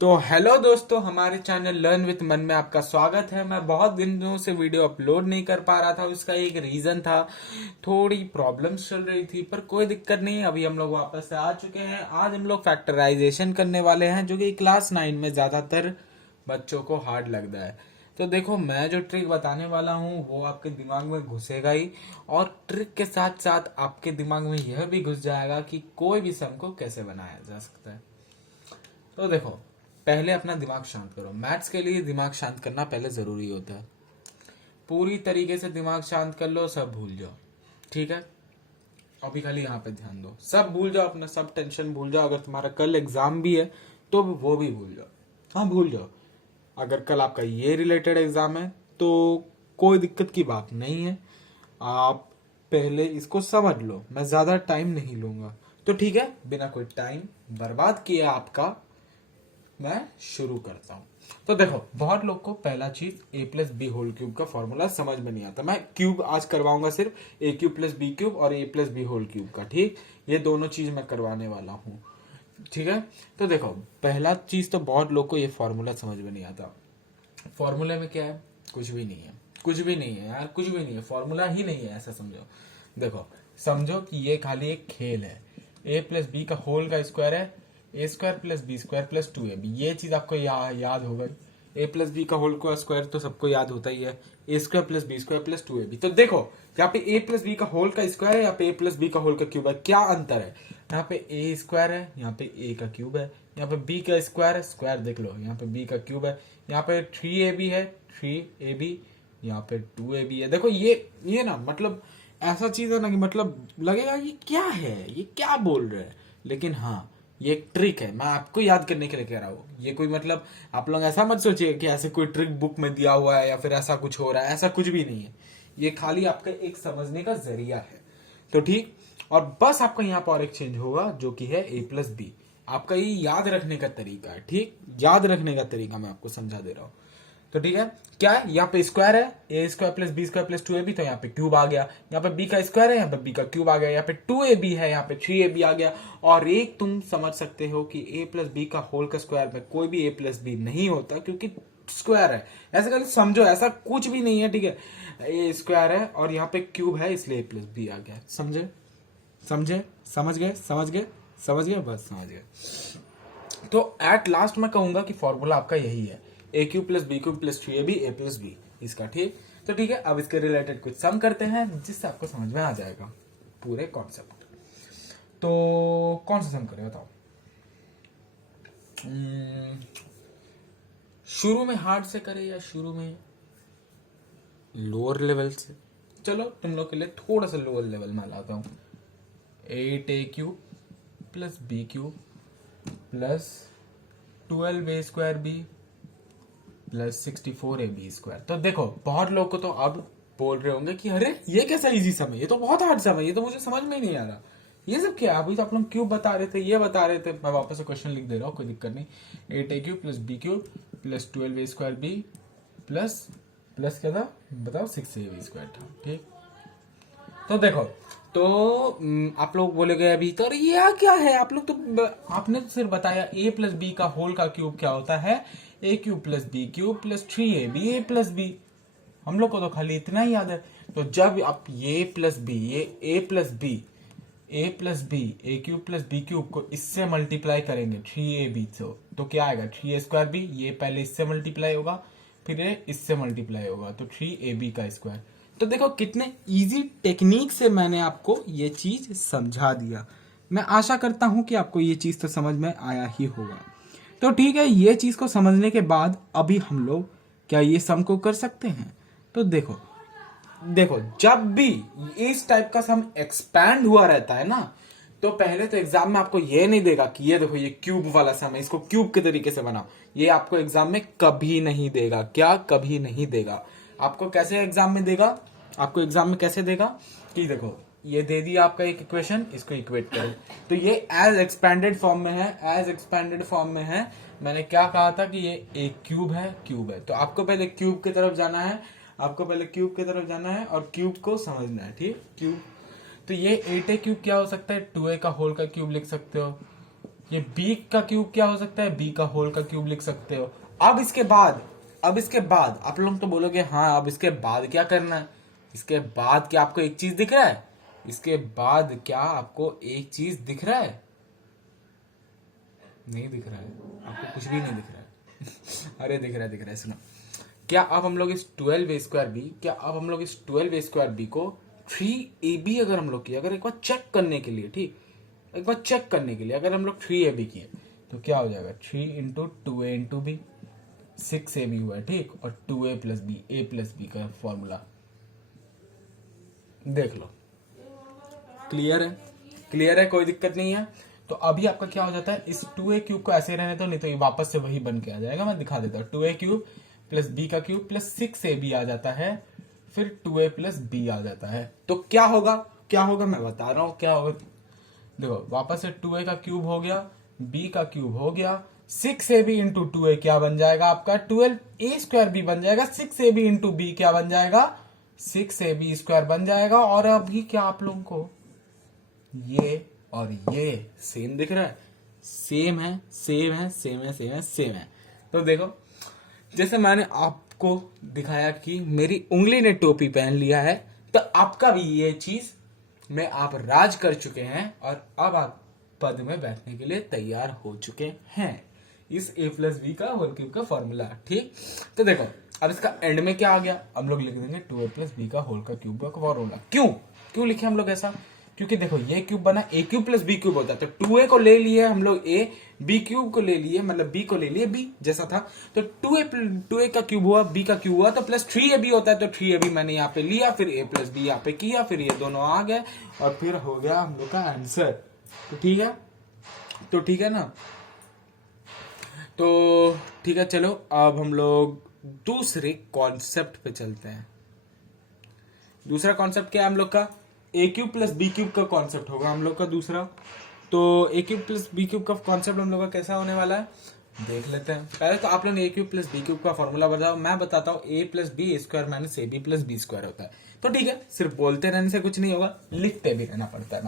तो हेलो दोस्तों, हमारे चैनल लर्न विथ मन में आपका स्वागत है। मैं बहुत दिनों से वीडियो अपलोड नहीं कर पा रहा था, उसका एक रीजन था, थोड़ी प्रॉब्लम्स चल रही थी, पर कोई दिक्कत नहीं। अभी हम लोग वापस से आ चुके हैं। आज हम लोग फैक्टराइजेशन करने वाले हैं, जो कि क्लास 9 में ज्यादातर बच्चों को हार्ड लगता है। तो देखो, मैं जो ट्रिक बताने वाला हूँ वो आपके दिमाग में घुसेगा ही, और ट्रिक के साथ साथ आपके दिमाग में यह भी घुस जाएगा कि कोई भी सम को कैसे बनाया जा सकता है। तो देखो, पहले अपना दिमाग शांत करो। मैथ्स के लिए दिमाग शांत करना पहले जरूरी होता है। पूरी तरीके से दिमाग शांत कर लो, सब भूल जाओ। ठीक है, अभी खाली यहाँ पे ध्यान दो। सब भूल जाओ, अपना सब टेंशन भूल जाओ। अगर तुम्हारा कल एग्जाम भी है तो वो भी भूल जाओ। हाँ, भूल जाओ। अगर कल आपका ये रिलेटेड एग्जाम है तो कोई दिक्कत की बात नहीं है। आप पहले इसको समझ लो, मैं ज्यादा टाइम नहीं लूंगा। तो ठीक है, बिना कोई टाइम बर्बाद किए आपका मैं शुरू करता हूं। तो देखो, बहुत लोग को पहला चीज ए प्लस बी होल क्यूब का फॉर्मूला समझ में नहीं आता। मैं क्यूब आज करवाऊंगा, सिर्फ ए क्यूब प्लस बी क्यूब और ए प्लस बी होल क्यूब का। ठीक, ये दोनों चीज मैं करवाने वाला हूँ। ठीक है, तो देखो, पहला चीज तो बहुत लोग को ये फॉर्मूला समझ में नहीं आता। फॉर्मूले में क्या है? कुछ भी नहीं है। कुछ भी नहीं है यार, कुछ भी नहीं है, फॉर्मूला ही नहीं है, ऐसा समझो। देखो, समझो कि ये खाली एक खेल है। ए प्लस बी का होल का स्क्वायर है A square plus B square plus 2ab। ये चीज आपको याद होगा। ए प्लस बी का होल का स्क्वायर तो सबको याद होता ही है। A square plus B square plus 2ab। तो देखो, यहाँ पे ए प्लस बी का होल का स्क्वायर है, यहाँ पे ए प्लस बी का होल का क्यूब है। क्या अंतर है? यहाँ पे ए स्क्वायर है, यहाँ पे ए का क्यूब है। यहाँ पे बी का स्क्वायर है, स्क्वायर देख लो, यहाँ पे बी का क्यूब है। यहाँ पे 3ab है, 3ab। यहाँ पे 2ab है। देखो, ये ना, मतलब ऐसा चीज है ना कि मतलब लगेगा ये क्या है, ये क्या बोल रहे हैं। लेकिन हाँ, ये एक ट्रिक है, मैं आपको याद करने के लिए कह रहा हूँ। ये कोई मतलब आप लोग ऐसा मत सोचिए कि ऐसे कोई ट्रिक बुक में दिया हुआ है या फिर ऐसा कुछ हो रहा है। ऐसा कुछ भी नहीं है। ये खाली आपका एक समझने का जरिया है। तो ठीक, और बस आपका यहाँ पर और एक चेंज होगा, जो कि है ए प्लस बी। आपका ये याद रखने का तरीका है। ठीक, याद रखने का तरीका मैं आपको समझा दे रहा हूँ। तो ठीक है, क्या है? यहाँ पे स्क्वायर है, A square plus B square plus 2ab, तो यहाँ पे क्यूब आ गया। यहाँ पे बी का स्क्वायर है, यहाँ पे बी का क्यूब आ गया। यहाँ पे 2ab है, यहाँ पे 3ab आ गया। और एक तुम समझ सकते हो कि ए प्लस बी का होल का स्क्वायर में कोई भी ए प्लस बी नहीं होता, क्योंकि स्क्वायर है। ऐसा कर समझो, ऐसा कुछ भी नहीं है। ठीक है, ए स्क्वायर है और यहाँ पे क्यूब है, इसलिए ए प्लस बी आ गया। समझे? समझे? समझ गए? समझ गए? समझ गए? बस समझ गए। तो एट लास्ट मैं कहूंगा कि फॉर्मूला आपका यही है, A cube plus B cube plus 3ab A plus B इसका। ठीक, तो ठीक है, अब इसके रिलेटेड कुछ सम करते हैं जिससे आपको समझ में आ जाएगा पूरे कॉन्सेप्ट। तो कौन सा सम करें बताओ? शुरू में हार्ड से करें या शुरू में लोअर लेवल से? चलो, तुम लोग के लिए थोड़ा सा लोअर लेवल में लाता हूं। 8a cube plus B cube plus 12a square B plus 64ab square. तो देखो, बहुत लोग को तो अब बोल रहे होंगे कि अरे ये कैसा इजी सम है, ये तो बहुत हार्ड सम है, ये तो मुझे समझ में ही नहीं आ रहा। ये सब क्या है? अभी तो आप लोग क्यूब बता रहे थे, ये बता रहे थे। मैं वापस से क्वेश्चन लिख दे रहा हूँ, कोई दिक्कत नहीं। 8a cube plus B cube plus 12a square B plus plus क्या था बताओ? 6ab स्क्वायर था। ठीक, तो देखो, तो आप लोग बोलेगे अभी तो अरे ये क्या है? आप लोग तो आपने तो सिर्फ बताया ए प्लस बी का होल का क्यूब क्या होता है, A cube plus B cube plus 3ab A plus B. हम लोग को तो खाली इतना ही याद है। तो जब आप ये प्लस बी, ये ए प्लस बी, ए प्लस बी, ए क्यूब प्लस बी क्यूब को इससे मल्टीप्लाई करेंगे 3ab से, तो क्या आएगा? 3a square B. ये पहले इससे मल्टीप्लाई होगा, फिर ये इससे मल्टीप्लाई होगा, तो 3ab का स्क्वायर। तो देखो, कितने इजी टेक्निक से मैंने आपको ये चीज समझा दिया। मैं आशा करता हूं कि आपको ये चीज तो समझ में आया ही होगा। तो ठीक है, ये चीज को समझने के बाद अभी हम लोग क्या ये सम को कर सकते हैं? तो देखो देखो, जब भी इस टाइप का सम एक्सपैंड हुआ रहता है ना, तो पहले तो एग्जाम में आपको ये नहीं देगा कि ये देखो ये क्यूब वाला सम है, इसको क्यूब के तरीके से बनाओ। ये आपको एग्जाम में कभी नहीं देगा। क्या? कभी नहीं देगा। आपको कैसे एग्जाम में देगा? आपको एग्जाम में कैसे देगा कि देखो, ये दे दिया आपका एक इक्वेशन, इसको इक्वेट करो। तो ये एज एक्सपैंडेड फॉर्म में है, एज एक्सपैंडेड फॉर्म में है। मैंने क्या कहा था कि ये एक क्यूब है, क्यूब है। तो आपको पहले क्यूब की तरफ जाना है, आपको पहले क्यूब की तरफ जाना है और क्यूब को समझना है। ठीक, क्यूब। तो ये 8a क्यूब क्या हो सकता है? 2a का होल का क्यूब लिख सकते हो। ये b का क्यूब क्या हो सकता है, b का होल का क्यूब लिख सकते हो। अब इसके बाद आप लोग तो बोलोगे हाँ अब इसके बाद क्या करना है, इसके बाद क्या आपको एक चीज दिख रहा है, इसके बाद क्या आपको एक चीज दिख रहा है, नहीं दिख रहा है आपको, कुछ भी नहीं दिख रहा है अरे दिख रहा है सुनो। क्या अब हम लोग इस 12a² क्या अब हम लोग इस 12a² को 3ab अगर हम लोग किए, अगर एक बार चेक करने के लिए, ठीक, एक बार चेक करने के लिए अगर हम लोग 3ab किए तो क्या हो जाएगा, 3 into 2a into B, 6ab हुआ है, ठीक, और 2a plus B, a plus B का फॉर्मूला देख लो। क्लियर है, क्लियर है, कोई दिक्कत नहीं है। तो अभी आपका क्या हो जाता है, इस 2a क्यूब को ऐसे रहने दो, नहीं तो ये वापस से वही बन के आ जाएगा। मैं दिखा देता हूँ, 2a क्यूब प्लस b का क्यूब प्लस 6ab आ जाता है, फिर 2a प्लस b आ जाता है। तो क्या होगा, क्या होगा मैं बता रहा हूं क्या होगा। देखो वापस से 2a का क्यूब हो गया, b का क्यूब हो गया, 6ab इंटू 2a क्या बन जाएगा आपका 12a² बन जाएगा, 6ab इंटू b क्या बन जाएगा 6ab² बन जाएगा। और अभी क्या आप लोगों को ये और ये सेम दिख रहा है, सेम है सेम है सेम है सेम है सेम है। तो देखो जैसे मैंने आपको दिखाया कि मेरी उंगली ने टोपी पहन लिया है, तो आपका भी ये चीज में आप राज कर चुके हैं और अब आप पद में बैठने के लिए तैयार हो चुके हैं, इस a प्लस बी का होल क्यूब का फॉर्मूला, ठीक। तो देखो अब इसका एंड में क्या आ गया, हम लोग लिख देंगे 2a प्लस बी का होल का क्यूब का फॉर्मूला। क्यों लिखे हम लोग ऐसा, क्योंकि देखो ये क्यूब बना a cube plus B cube होता है, तो 2a को ले लिए हम लोग a, b क्यूब को ले लिए मतलब b को ले लिए b जैसा था, तो 2a का क्यूब हुआ, b का क्यूब हुआ तो प्लस 3ab होता है, तो 3ab मैंने यहाँ पे लिया, फिर a प्लस बी यहाँ पे किया, फिर ये दोनों आ गए और फिर हो गया हम लोग का आंसर। तो ठीक है, तो ठीक है ना, तो ठीक है। चलो अब हम लोग दूसरे कॉन्सेप्ट पे चलते हैं। दूसरा कॉन्सेप्ट क्या है हम लोग का, ए क्यूब प्लस बी क्यूब का कॉन्सेप्ट होगा हम लोग का दूसरा। तो A cube plus B cube का कॉन्सेप्ट हम लोग का कैसा होने वाला है देख लेते हैं। पहले तो आप लोग A cube plus B cube का फॉर्मूला बताओ, मैं बताता हूँ A plus B square minus A B plus B square होता है। तो ठीक है, सिर्फ बोलते रहने से कुछ नहीं होगा, लिखते भी रहना पड़ता है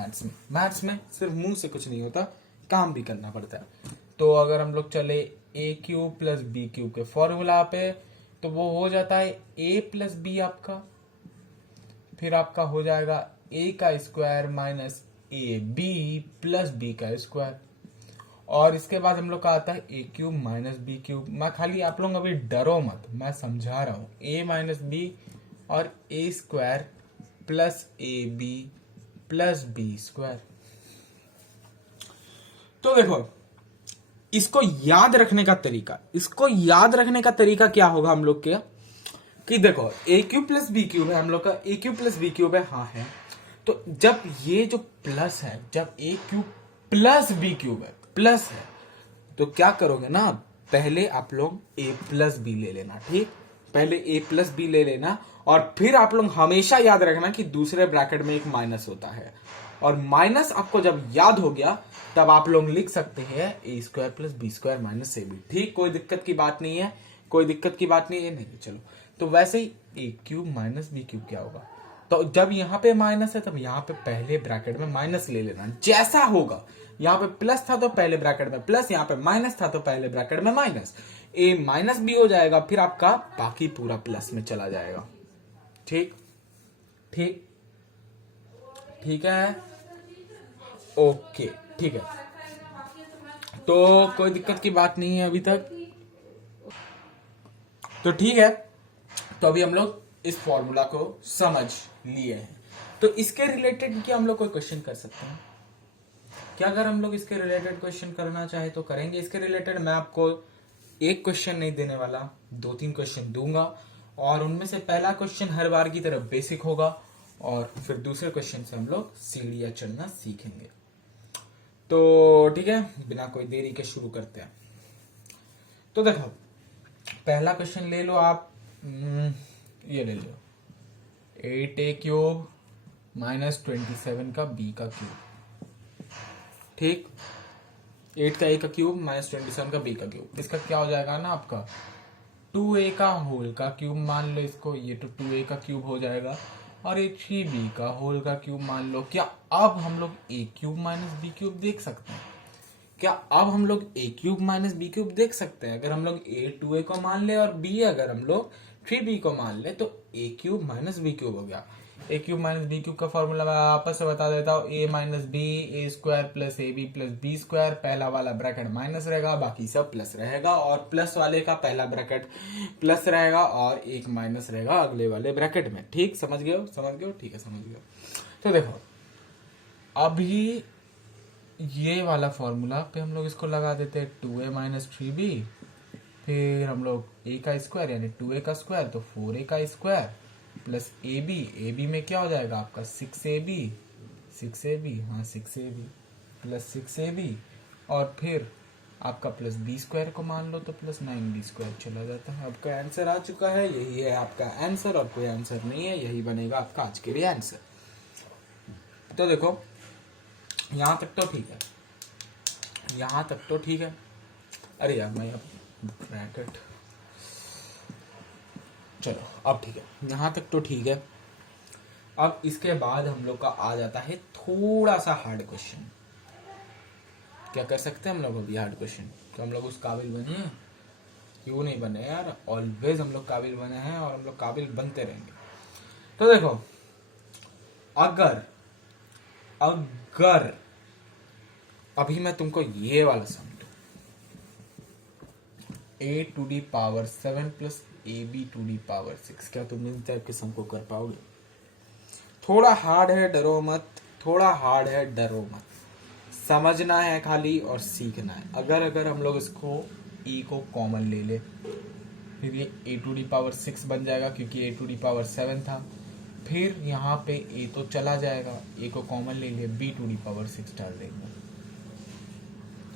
मैथ्स में सिर्फ मुंह से कुछ नहीं होता, काम भी करना पड़ता है। तो अगर हम लोग चले ए क्यूब प्लस बी क्यूब के फॉर्मूला पे, तो वो हो जाता है ए प्लस बी आपका, फिर आपका हो जाएगा a का square minus A B plus B का स्क्वायर, और इसके बाद हम लोग का आता है A cube minus B cube. मैं खाली आप लोग अभी डरो मत, मैं समझा रहा हूं, a माइनस बी और a square plus A B plus B square. तो देखो इसको याद रखने का तरीका क्या होगा हम लोग के, कि देखो ए क्यूब प्लस बी क्यूब है हम लोग का, ए क्यूब प्लस बी क्यूब है, हाँ है। तो जब ये जो प्लस है, जब ए क्यूब प्लस बी क्यूब है, प्लस है, तो क्या करोगे ना, पहले आप लोग ए प्लस बी ले लेना, ठीक, पहले ए प्लस बी ले लेना, और फिर आप लोग हमेशा याद रखना कि दूसरे ब्रैकेट में एक माइनस होता है, और माइनस आपको जब याद हो गया तब आप लोग लिख सकते हैं A square plus B square minus A B, ठीक, कोई दिक्कत की बात नहीं है, कोई दिक्कत की बात नहीं है, नहीं चलो। तो वैसे ही ए क्यूब माइनस बी क्यूब क्या होगा, तो जब यहाँ पे माइनस है तब यहाँ पे पहले ब्रैकेट में माइनस ले लेना, जैसा होगा यहाँ पे प्लस था तो पहले ब्रैकेट में प्लस, यहाँ पे माइनस था तो पहले ब्रैकेट में माइनस, ए माइनस बी हो जाएगा, फिर आपका बाकी पूरा प्लस में चला जाएगा, ठीक ठीक ठीक है, ओके ठीक है। तो कोई दिक्कत की बात नहीं है अभी तक, तो ठीक है। तो अभी हम लोग इस फॉर्मूला को समझ लिए हैं, तो इसके रिलेटेड क्या हम लोग कोई क्वेश्चन कर सकते हैं क्या, अगर हम लोग इसके रिलेटेड क्वेश्चन करना चाहे तो करेंगे। इसके रिलेटेड मैं आपको एक क्वेश्चन नहीं देने वाला, 2-3 क्वेश्चन दूंगा, और उनमें से पहला क्वेश्चन हर बार की तरह बेसिक होगा, और फिर दूसरे क्वेश्चन से हम लोग सीढ़ियां चढ़ना सीखेंगे। तो ठीक है, बिना कोई देरी के शुरू करते हैं। तो देखो पहला क्वेश्चन ले लो आप, ये ले लो 8a क्यूब माइनस 27 का b का क्यूब, ठीक, 8 का a का क्यूब माइनस 27 का b का क्यूब, इसका क्या हो जाएगा ना आपका 2a का होल का क्यूब मान लो इसको, ये तो 2a का क्यूब हो जाएगा, और ये 3b का होल का क्यूब मान लो। क्या अब हम लोग a cube minus b cube देख सकते हैं, क्या अब हम लोग A cube minus B cube देख सकते हैं? अगर हम लोग ए 2a को मान ले और बी अगर हम लोग 3b को मान ले, तो A cube minus B cube हो गया। A cube minus B cube का फॉर्मूला मैं आपस से बता देता हूँ, A minus B A square plus A B plus B square. पहला वाला ब्रैकेट माइनस रहेगा, बाकी सब प्लस रहेगा, और प्लस वाले का पहला ब्रैकेट प्लस रहेगा और एक माइनस रहेगा अगले वाले ब्रैकेट में। ठीक, समझ गए हो? समझ गए हो? ठीक है, समझ गए हो। तो देखो अभी ये वाला फॉर्मूला पे हम लोग इसको लगा देते हैं 2a माइनस 3b, फिर हम लोग a का स्क्वायर यानी 2a का स्क्वायर तो 4a का स्क्वायर प्लस ए बी में क्या हो जाएगा आपका 6ab, हाँ 6ab प्लस 6ab, और फिर आपका प्लस बी स्क्वायर को मान लो तो प्लस 9b स्क्वायर चला जाता है। आपका आंसर आ चुका है, यही है आपका आंसर और कोई आंसर नहीं है, यही बनेगा आपका आज के लिए आंसर। तो देखो यहां तक तो ठीक है, यहां तक तो ठीक है। अरे यार मैं अब ब्रैकेट, चलो अब ठीक है, यहां तक तो ठीक है। अब इसके बाद हम लोग का आ जाता है थोड़ा सा हार्ड क्वेश्चन। क्या कर सकते हैं हम लोग अभी हार्ड क्वेश्चन? तो हम लोग उस काबिल बने हैं? क्यों नहीं बने यार, ऑलवेज हम लोग काबिल बने हैं और हम लोग काबिल बनते रहेंगे। तो देखो अगर अगर अभी मैं तुमको ये वाला सम दूं, a to the power 7 plus A b to the power 6, क्या तुम इस टाइप के सम को कर पाओगे? थोड़ा हार्ड है, डरो मत, थोड़ा हार्ड है, डरो मत, समझना है खाली और सीखना है। अगर हम लोग इसको e को कॉमन ले ले, फिर ये a टू डी पावर 6 बन जाएगा क्योंकि a टू डी पावर 7 था। फिर यहाँ पे a तो चला जाएगा, a को कॉमन ले ले, b टू डी पावर 6 डाल देंगे।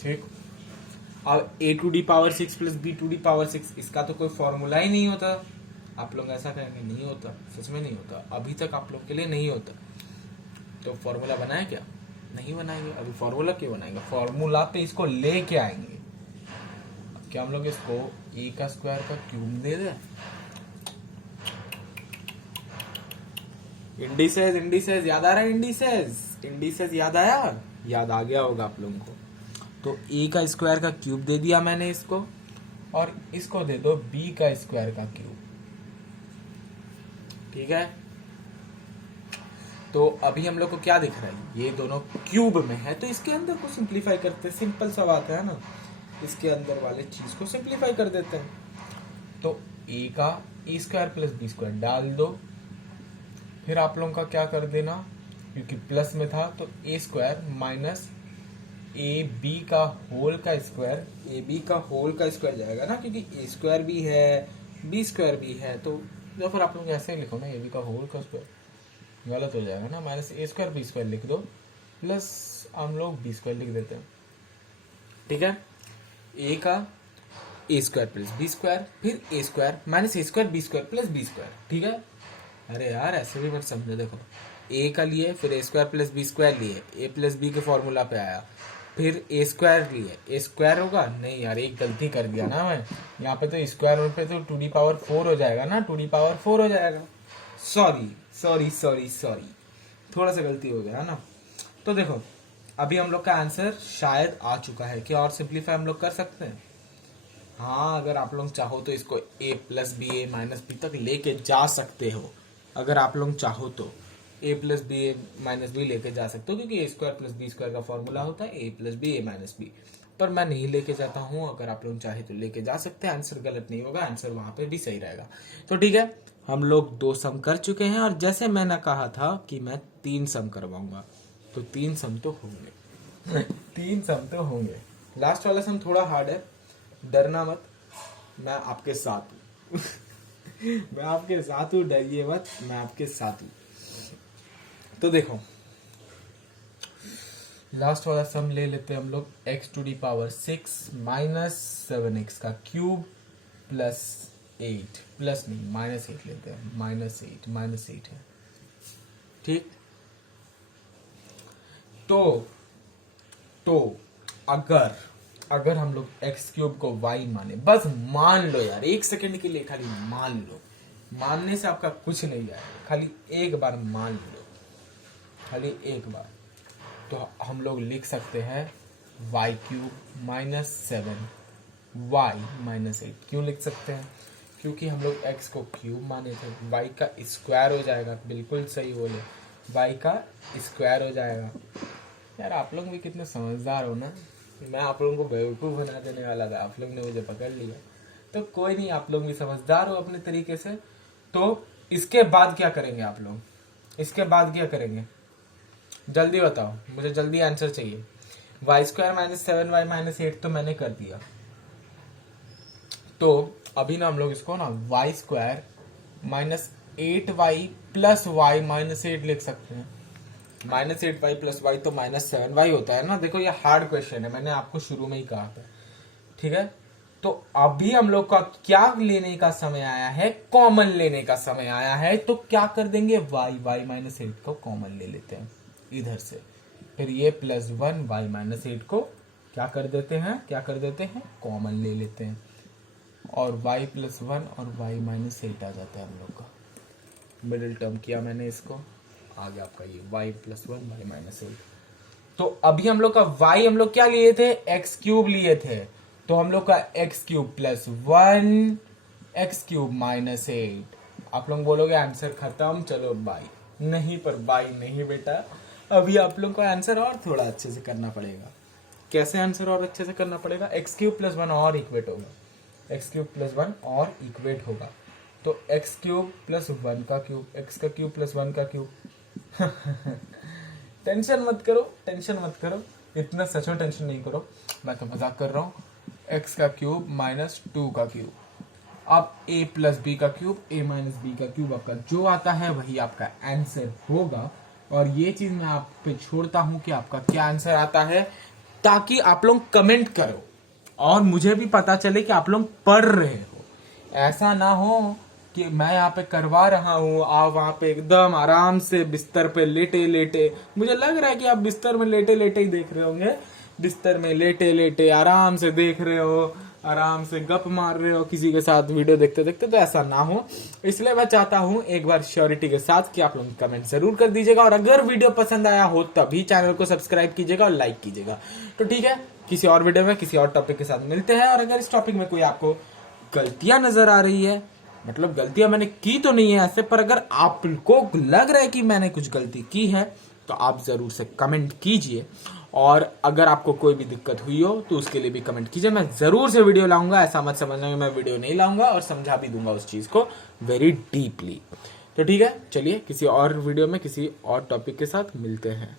ठीक, अब a to the power 6 plus b to the power 6, इसका तो कोई फॉर्मूला ही नहीं होता। आप लोग ऐसा कहेंगे नहीं होता, सच में नहीं होता, अभी तक आप लोग के लिए नहीं होता। तो फॉर्मूला बनाए क्या? नहीं बनाएंगे। अभी फॉर्मूला क्यों बनाएंगे? फॉर्मूला पे इसको लेके आएंगे। क्या हम लोग इसको a का स्क्वायर का क्यूब दे दें? इंडिसेस, इंडिसेस याद आ रहा है? इंडिसेस याद आया? याद आ गया होगा आप लोगों को। तो a का स्क्वायर का क्यूब दे दिया मैंने इसको, और इसको दे दो b का स्क्वायर का क्यूब। ठीक है, तो अभी हम लोग को क्या दिख रहा है? ये दोनों क्यूब में है, तो इसके अंदर को सिंप्लीफाई करते हैं। सिंपल सा बात है ना, इसके अंदर वाले चीज को सिंप्लीफाई कर देते हैं। तो a का A square plus B square डाल दो, फिर आप लोगों का क्या कर देना, क्योंकि प्लस में था तो a square minus A b का होल का स्क्वायर, ए बी का होल का स्क्वायर जाएगा ना, क्योंकि ए स्क्वायर भी है बी स्क्वायर भी है, तो या फिर आप लोग ऐसे ही लिखो ना, ए बी का होल का स्क्वायर, गलत हो जाएगा ना, minus A square B square लिख दो, प्लस हम लोग बी स्क्वायर लिख देते हैं। ठीक है, ए का A square plus B square, फिर A square minus A square B square plus B square. ठीक है, अरे यार ऐसे भी मत समझो। देखो ए का लिए, फिर A square plus B square लिए, ए प्लस बी के फॉर्मूला पे आया, फिर ए स्क्वायर लिए, ए स्क्वायर होगा नहीं यार, एक गलती कर दिया ना मैं, यहाँ पे तो स्क्वायर पे तो 2 डी पावर 4 हो जाएगा ना, 2 डी पावर 4 हो जाएगा। सॉरी सॉरी सॉरी सॉरी, थोड़ा सा गलती हो गया ना। तो देखो अभी हम लोग का आंसर शायद आ चुका है। क्या और सिंप्लीफाई हम लोग कर सकते हैं? हाँ, अगर आप लोग चाहो तो इसको a plus b a minus b तक लेके जा सकते हो। अगर आप लोग चाहो तो a plus b a minus b लेके जा सकते हो, क्योंकि a square plus B square का फॉर्मूला होता है a plus b a minus b. पर मैं नहीं लेके जाता हूँ, अगर आप लोग चाहे तो लेके जा सकते हैं, आंसर गलत नहीं होगा, आंसर वहां पे भी सही रहेगा। तो ठीक है, हम लोग 2 सम कर चुके हैं, और जैसे मैंने कहा था कि मैं 3 सम करवाऊंगा, तो 3 सम तो होंगे 3 सम तो होंगे। लास्ट वाला सम थोड़ा हार्ड है, डरना मत, मैं आपके साथ हूँ मैं आपके साथ हूँ, डरिए मत, मैं आपके साथ हूँ। तो देखो लास्ट वाला सम ले लेते हैं हम लोग, x to the power 6 minus 7x का क्यूब प्लस 8, प्लस नहीं माइनस 8 लेते हैं, माइनस 8 है। ठीक, तो अगर हम लोग एक्स क्यूब को वाई माने, बस मान लो यार, 1 सेकंड के लिए खाली मान लो, मानने से आपका कुछ नहीं आएगा, खाली एक बार मान लो, खाली एक बार। तो हम लोग लिख सकते हैं y cube minus 7 y minus 8। क्यों लिख सकते हैं? क्योंकि हम लोग x को क्यूब माने थे, y का स्क्वायर हो जाएगा। बिल्कुल सही बोले, y का स्क्वायर हो जाएगा। यार आप लोग भी कितने समझदार हो ना, मैं आप लोगों को बेवकूफ़ बना देने वाला था, आप लोग ने मुझे पकड़ लिया। तो कोई नहीं, आप लोग भी समझदार हो अपने तरीके से। तो इसके बाद क्या करेंगे आप लोग? इसके बाद क्या करेंगे जल्दी बताओ, मुझे जल्दी आंसर चाहिए। Y square minus 7 y minus 8 तो मैंने कर दिया। तो अभी ना हम लोग इसको ना y square minus 8 y plus y minus 8 लिख सकते हैं। माइनस 8 वाई प्लस वाई तो माइनस 7 वाई होता है ना। देखो ये हार्ड क्वेश्चन है, मैंने आपको शुरू में ही कहा था, ठीक है। तो अभी हम लोग का क्या लेने का समय आया है? कॉमन लेने का समय आया है। तो क्या कर देंगे? वाई माइनस 8 को कॉमन ले लेते हैं इधर से, फिर ये प्लस 1 वाई माइनस 8 को क्या कर देते हैं? कॉमन ले लेते हैं, और y प्लस 1 और y माइनस 8 आ जाता है हम लोग का। मिडिल टर्म किया मैंने इसको, आ गया आपका ये y प्लस 1 y माइनस 8। तो अभी हम लोग का y हम लोग क्या लिए थे? x क्यूब लिए थे। तो हम लोग का x cube plus 1 x cube minus 8। आप लोग बोलोगे आंसर खत्म, चलो बाई। नहीं, पर बाई नहीं बेटा, अभी आप लोग का आंसर और थोड़ा अच्छे से करना पड़ेगा। कैसे आंसर और अच्छे से करना पड़ेगा? x क्यूब प्लस 1 और इक्वेट होगा, x क्यूब प्लस 1 और इक्वेट होगा। तो x क्यूब प्लस 1 का क्यूब, x का क्यूब प्लस 1 का क्यूब। टेंशन मत करो, इतना सच में टेंशन नहीं करो, मैं तो मजाक कर रहा हूँ। x का क्यूब माइनस 2 का क्यूब, अब a प्लस बी का क्यूब, a माइनस बी का क्यूब, आपका जो आता है वही आपका आंसर होगा। और ये चीज मैं आप पे छोड़ता हूँ कि आपका क्या आंसर आता है, ताकि आप लोग कमेंट करो और मुझे भी पता चले कि आप लोग पढ़ रहे हो। ऐसा ना हो कि मैं यहाँ पे करवा रहा हूँ, आप वहां पे एकदम आराम से बिस्तर पे लेटे लेटे, मुझे लग रहा है कि आप बिस्तर में लेटे लेटे ही देख रहे होंगे, बिस्तर में लेटे लेटे आराम से देख रहे हो, आराम से गप मार रहे हो किसी के साथ वीडियो देखते देखते। तो ऐसा ना हो, इसलिए मैं चाहता हूँ एक बार श्योरिटी के साथ कि आप लोग कमेंट जरूर कर दीजिएगा, और अगर वीडियो पसंद आया हो तभी चैनल को सब्सक्राइब कीजिएगा और लाइक कीजिएगा। तो ठीक है, किसी और वीडियो में किसी और टॉपिक के साथ मिलते हैं। और अगर इस टॉपिक में कोई आपको गलतियां नजर आ रही है, मतलब गलतियां मैंने की तो नहीं है ऐसे, पर अगर आपको लग रहा है कि मैंने कुछ गलती की है तो आप जरूर से कमेंट कीजिए। और अगर आपको कोई भी दिक्कत हुई हो तो उसके लिए भी कमेंट कीजिए, मैं जरूर से वीडियो लाऊंगा। ऐसा मत समझना कि मैं वीडियो नहीं लाऊंगा, और समझा भी दूंगा उस चीज को वेरी डीपली। तो ठीक है, चलिए किसी और वीडियो में किसी और टॉपिक के साथ मिलते हैं।